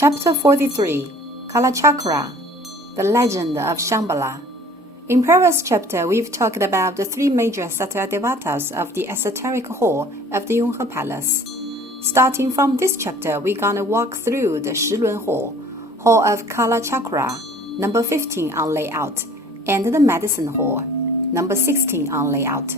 Chapter 43, Kalachakra, the legend of Shambhala. In previous chapter, we've talked about the three major Satyadevatas of the esoteric hall of the Yonghe Palace. Starting from this chapter, we're gonna walk through the Shilun Hall, Hall of Kalachakra, number 15 on layout, and the Medicine Hall, number 16 on layout.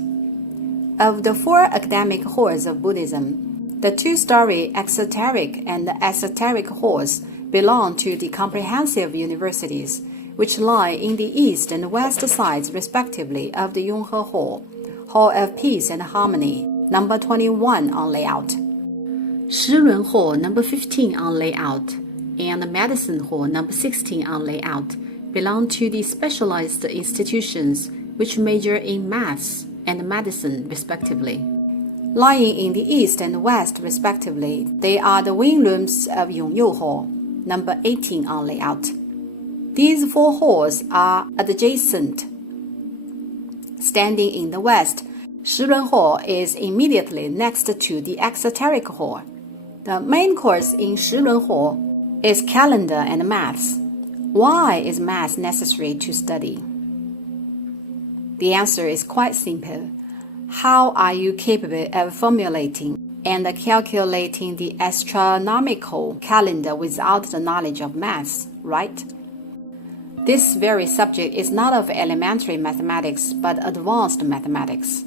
Of the four academic halls of Buddhism, the two-story exoteric and esoteric halls belong to the comprehensive universities, which lie in the east and west sides respectively of the Yonghe Hall, Hall of Peace and Harmony, number 21 on layout, Shilun Hall, number 15 on layout, and the Medicine Hall, number 16 on layout, belong to the specialized institutions which major in maths and medicine respectively. Lying in the east and west respectively, they are the wing rooms of Yonghe Hall, number 18 on layout. These four halls are adjacent. Standing in the west, Shilun Hall is immediately next to the exoteric hall. The main course in Shilun Hall is calendar and maths. Why is maths necessary to study? The answer is quite simple. How are you capable of formulating and calculating the astronomical calendar without the knowledge of maths, right? This very subject is not of elementary mathematics but advanced mathematics.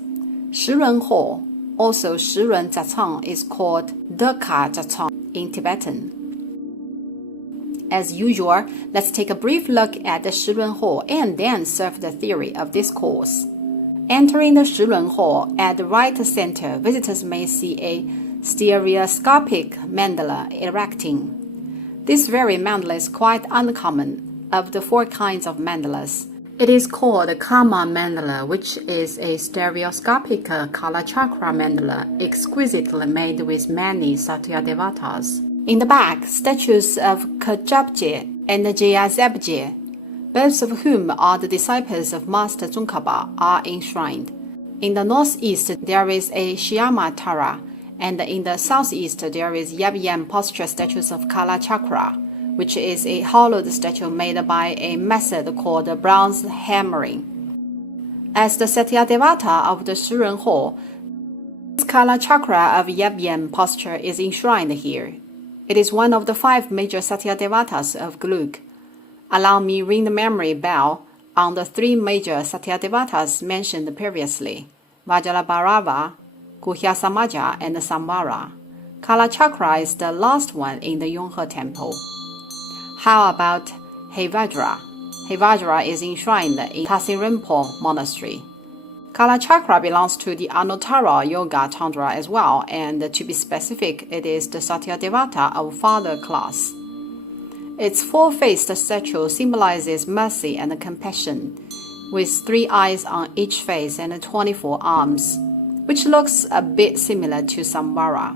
Shilun Hall, also Shilun Zatsang, is called Deka Zatsang in Tibetan. As usual, let's take a brief look at the Shilun Hall and then serve the theory of this course. Entering the Shilun Hall, at the right center, visitors may see a stereoscopic mandala erecting. This very mandala is quite uncommon of the four kinds of mandalas. It is called the Karma mandala, which is a stereoscopic Kalachakra mandala exquisitely made with many Satyadevatas. In the back, statues of Kajabje and Jayazebje, both of whom are the disciples of Master Tsongkhapa, are enshrined. In the northeast, there is a Shyamatara, and in the southeast, there is Yab-Yam posture statues of Kalachakra, which is a hollowed statue made by a method called bronze hammering. As the Satyadevata of the Shilun Hall, this Kalachakra of Yab-Yam posture is enshrined here. It is one of the five major Satyadevatas of Glug. Allow me ring the memory bell on the three major Satyadevatas mentioned previously, Vajrabharava, Guhyasamaja, and Samvara. Kalachakra is the last one in the Yonghe temple. How about Hevajra? Hevajra is enshrined in Tasin Monastery. Kalachakra belongs to the Anuttara Yoga Tantra as well, and to be specific, it is the Satyadevata of father class. Its four-faced statue symbolizes mercy and compassion, with 3 eyes on each face and 24 arms, which looks a bit similar to Samvara.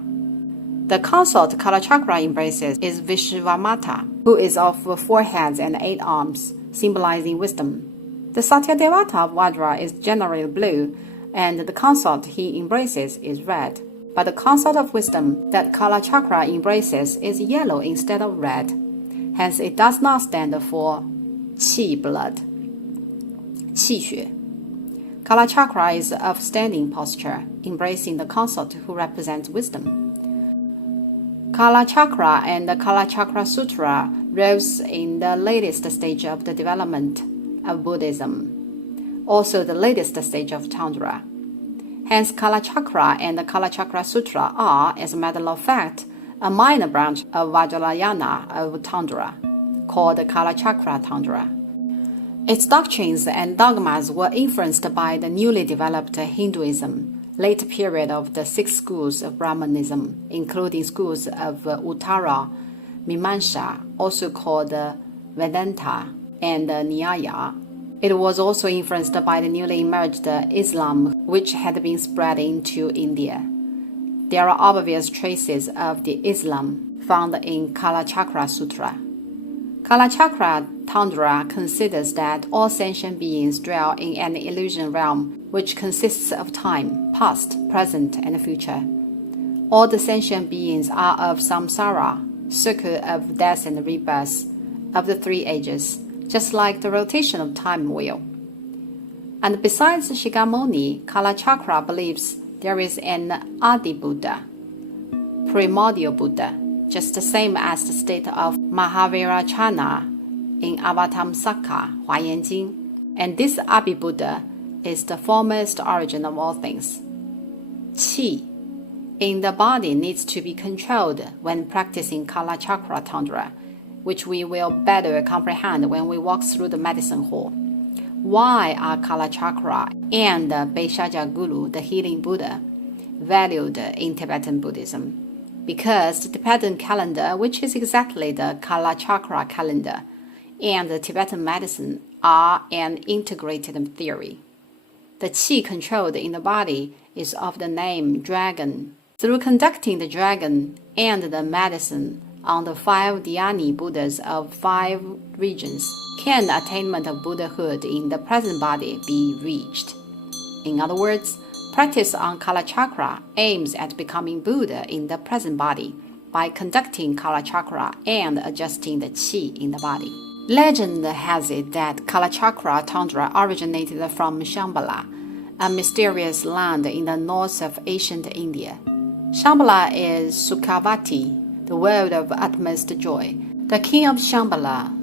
The consort Kalachakra embraces is Vishvamata, who is of 4 heads and 8 arms, symbolizing wisdom. The Satyadevata of Vajra is generally blue, and the consort he embraces is red. But the consort of wisdom that Kalachakra embraces is yellow instead of red. Hence, it does not stand for qi blood, qi xue. Kalachakra is of standing posture, embracing the consort who represents wisdom. Kalachakra and the Kalachakra Sutra rose in the latest stage of the development of Buddhism, also the latest stage of Tantra. Hence, Kalachakra and the Kalachakra Sutra are, as a matter of fact, a minor branch of Vajrayana of Tantra, called Kalachakra Tantra. Its doctrines and dogmas were influenced by the newly developed Hinduism, late period of the 6 schools of Brahmanism, including schools of Uttara, Mimamsa, also called Vedanta, and Nyaya. It was also influenced by the newly emerged Islam, which had been spread into India. There are obvious traces of the Islam found in Kalachakra Sutra. Kalachakra Tantra considers that all sentient beings dwell in an illusion realm which consists of time, past, present, and future. All the sentient beings are of samsara, circle of death and rebirth of the three ages, just like the rotation of time wheel. And besides Shigamoni, Kalachakra believes there is an Adi Buddha, primordial Buddha, just the same as the state of Mahavirachana in Avatamsaka, Huayan Jing. And this Adi Buddha is the foremost origin of all things. Qi in the body needs to be controlled when practicing Kalachakra Tantra, which we will better comprehend when we walk through the medicine hall. Why are Kalachakra and Beishaja Guru, the healing Buddha, valued in Tibetan Buddhism? Because the Tibetan calendar, which is exactly the Kalachakra calendar, and the Tibetan medicine are an integrated theory. The qi controlled in the body is of the name dragon. Through conducting the dragon and the medicine on the 5 dhyani Buddhas of 5 regions, can attainment of Buddhahood in the present body be reached. In other words, practice on Kalachakra aims at becoming Buddha in the present body by conducting Kalachakra and adjusting the qi in the body. Legend has it that Kalachakra Tantra originated from Shambhala, a mysterious land in the north of ancient India. Shambhala is Sukhavati, the world of utmost joy. The king of Shambhala,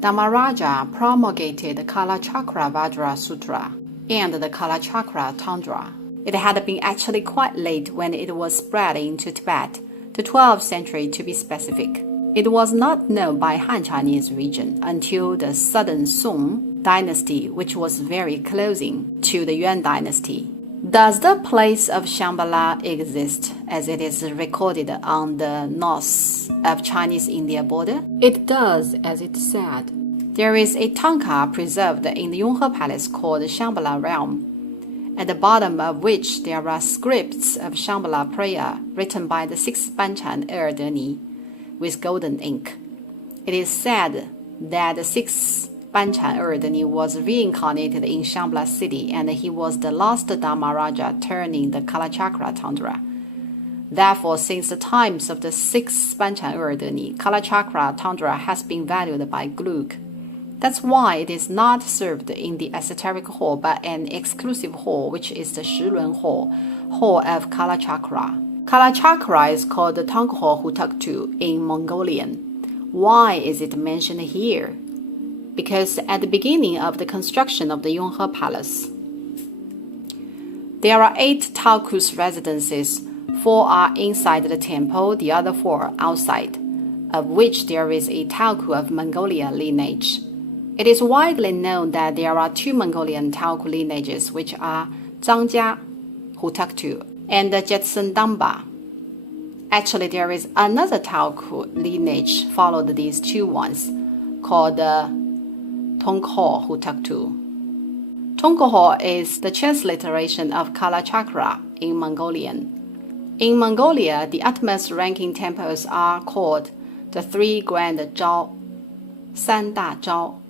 Dhamaraja, promulgated the Kalachakra Vajra Sutra and the Kalachakra Tantra. It had been actually quite late when it was spread into Tibet, the 12th century to be specific. It was not known by Han Chinese region until the southern Song dynasty, which was very closing to the Yuan dynasty. Does the place of Shambhala exist as it is recorded on the north of Chinese India border? It does, as it said. There is a tanka preserved in the Yonghe Palace called Shambhala Realm, at the bottom of which there are scripts of Shambhala prayer written by the 6th Banchan Erdeni with golden ink. It is said that the 6th Banchan Erdeni was reincarnated in Shambhala city and he was the last Dhamaraja turning the Kalachakra Tantra. Therefore, since the times of the 6th Banchan Erdeni, Kalachakra Tantra has been valued by Gluk. That's why it is not served in the esoteric hall but an exclusive hall, which is the Shilun Hall, Hall of Kalachakra. Kalachakra is called the Tangho Hutaktu in Mongolian. Why is it mentioned here? Because at the beginning of the construction of the Yonghe Palace, there are 8 Talkus residences. 4 are inside the temple, the other 4 outside, of which there is a Talku of Mongolia lineage. It is widely known that there are 2 Mongolian Talku lineages, which are Zhangjia, Hutaktu, and Jetsendamba. Actually, there is another Talku lineage followed these 2 ones, called Tongho Hutaktu. Tongho is the transliteration of Kalachakra in Mongolian. In Mongolia, the utmost ranking temples are called the 3 Grand Zhao, San Da Zhao.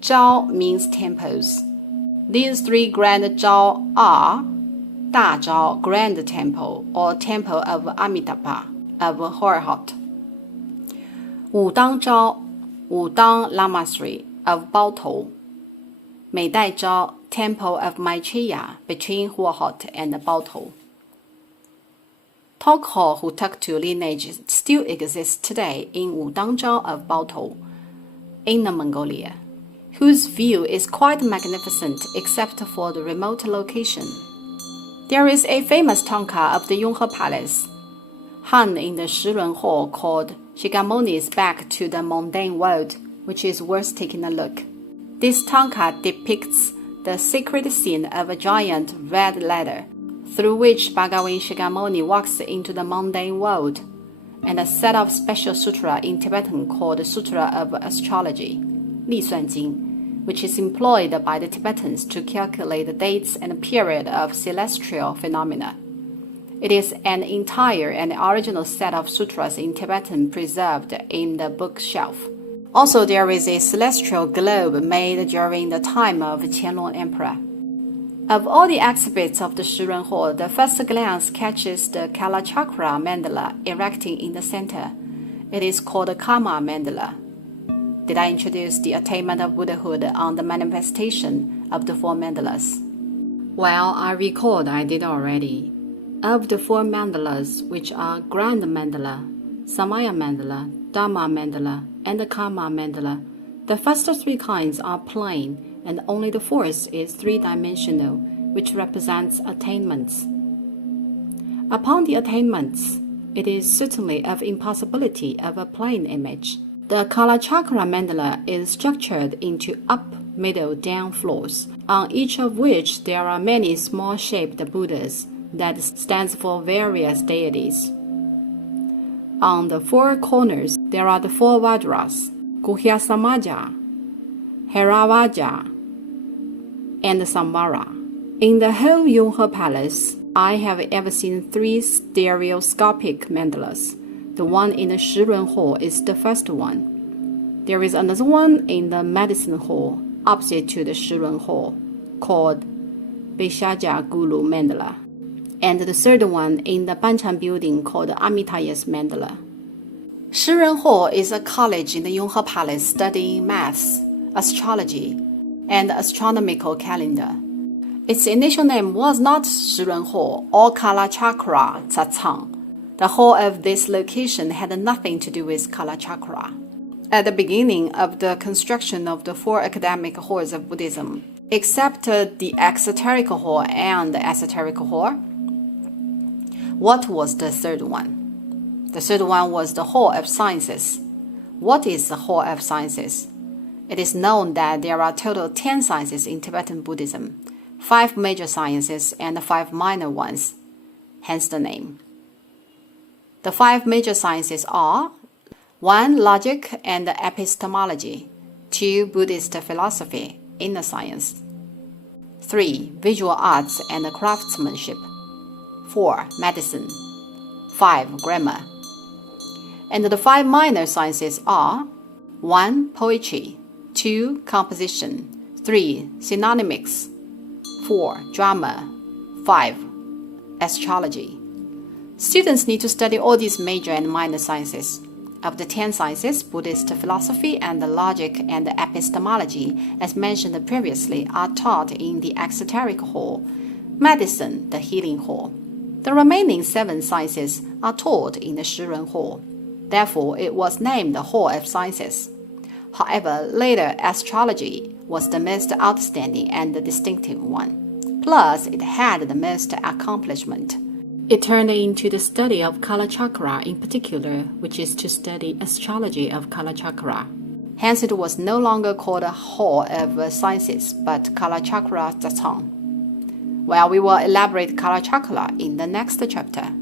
Zhao means temples. These 3 Grand Zhao are Da Zhao Grand Temple or Temple of Amitabha of Horhot, Wudang Zhao, Wudang Lamasri of Baotou, Meidai Zhao Temple of Maicheya between Horhot and Baotou. Tongho Hutaktu lineage still exists today in Wudang Zhao of Baotou, Inner Mongolia, whose view is quite magnificent except for the remote location. There is a famous tanka of the Yonghe Palace, hung in the Shilun Hall, called Shigamoni's Back to the Mundane World, which is worth taking a look. This tanka depicts the sacred scene of a giant red ladder, through which Bhagawan Shigamoni walks into the mundane world, and a set of special sutra in Tibetan called Sutra of Astrology, Li Suan Jing, which is employed by the Tibetans to calculate the dates and period of celestial phenomena. It is an entire and original set of sutras in Tibetan preserved in the bookshelf. Also, there is a celestial globe made during the time of Qianlong Emperor. Of all the exhibits of the Shilun Hall, the first glance catches the Kalachakra mandala erecting in the center, It is called the Karma Mandala. Did I introduce the attainment of Buddhahood on the manifestation of the 4 mandalas? Well, I recall I did already. Of the 4 mandalas, which are Grand Mandala, Samaya Mandala, Dharma Mandala, and the Karma Mandala, the first 3 kinds are plain, and only the 4th is 3-dimensional, which represents attainments. Upon the attainments, it is certainly of impossibility of a plain image. The Kalachakra Mandala is structured into up, middle, down floors, on each of which there are many small-shaped Buddhas that stands for various deities. On the 4 corners, there are the 4 Vajras, Guhya Samaja, Heravaja, and Samvara. In the whole Yonghe Palace, I have ever seen 3 stereoscopic mandalas. The one in the Shirun Hall is the first one. There is another one in the Medicine Hall, opposite to the Shirun Hall, called Beshaja Guru Mandala, and the third one in the Banchan building called Amitayas Mandala. Shirun Hall is a college in the Yonghe Palace studying maths, astrology, and astronomical calendar. Its initial name was not Shirun Hall or Kalachakra Tsatsang. The whole of this location had nothing to do with Kalachakra. At the beginning of the construction of the 4 academic halls of Buddhism, except the exoteric hall and the esoteric hall, what was the third one? The third one was the Hall of Sciences. What is the Hall of Sciences? It is known that there are total 10 sciences in Tibetan Buddhism, 5 major sciences and 5 minor ones, hence the name. The 5 major sciences are 1. Logic and epistemology, 2. Buddhist philosophy, inner science, 3. Visual arts and craftsmanship, 4. Medicine, 5. Grammar. And the 5 minor sciences are 1. Poetry, 2. Composition, 3. Synonymics, 4. Drama, 5. Astrology. Students need to study all these major and minor sciences. Of the 10 sciences, Buddhist philosophy and logic and epistemology, as mentioned previously, are taught in the exoteric hall, medicine, the healing hall. The remaining 7 sciences are taught in the Shirun Hall. Therefore, it was named the Hall of Sciences. However, later astrology was the most outstanding and distinctive one. Plus, it had the most accomplishment. It turned into the study of Kalachakra in particular, which is to study astrology of Kalachakra. Hence, it was no longer called a Hall of Sciences, but Kalachakra Tsatsang. Well, we will elaborate Kalachakra in the next chapter.